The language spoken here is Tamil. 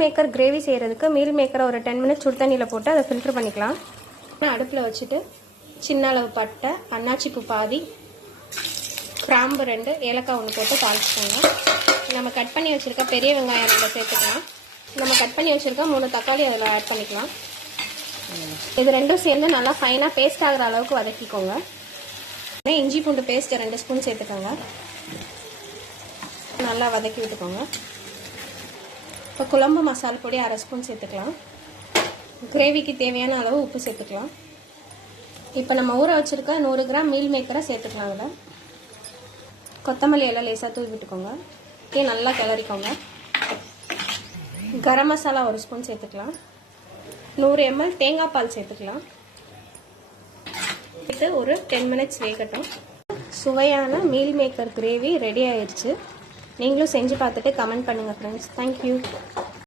மேக்கர் கிரேவி செய்கிறதுக்கு மீல் மேக்கரை ஒரு 10 மினிட்ஸ் சுடு தண்ணியில் போட்டு அதை ஃபில்டர் பண்ணிக்கலாம். அடுப்பில் வச்சுட்டு சின்ன அளவு பட்டை, அன்னாச்சி பூ பாதி, கிராம்பு 2, ஏலக்காய் 1 போட்டு தாளிச்சுக்கோங்க. நம்ம கட் பண்ணி வச்சுருக்க பெரிய வெங்காயம் அதில் சேர்த்துக்கலாம். நம்ம கட் பண்ணி வச்சுருக்க 3 தக்காளி அதில் ஆட் பண்ணிக்கலாம். இது ரெண்டும் சேர்ந்து நல்லா ஃபைனாக பேஸ்ட் ஆகிற அளவுக்கு வதக்கிக்கோங்க. இஞ்சி பூண்டு பேஸ்ட்டு 2 ஸ்பூன் சேர்த்துக்கோங்க. நல்லா வதக்கி விட்டுக்கோங்க. இப்போ குழம்பு மசாலா பொடி 1/2 ஸ்பூன் சேர்த்துக்கலாம். கிரேவிக்கு தேவையான அளவு உப்பு சேர்த்துக்கலாம். இப்போ நம்ம ஊற வச்சுருக்க 100 கிராம் மீல் மேக்கரை சேர்த்துக்கலாம். அதில் கொத்தமல்லி எல்லாம் லேசாக தூவி விட்டுக்கோங்க. நல்லா கிளறிக்கோங்க. கரம் மசாலா 1 ஸ்பூன் சேர்த்துக்கலாம். 100 ml தேங்காய் பால் சேர்த்துக்கலாம். இது ஒரு 10 மினிட்ஸ் வேகட்டும். சுவையான மீல் மேக்கர் கிரேவி ரெடி ஆயிடுச்சு. நீங்களும் செஞ்சு பார்த்துட்டு கமெண்ட் பண்ணுங்கள் ஃப்ரெண்ட்ஸ். தேங்க்யூ.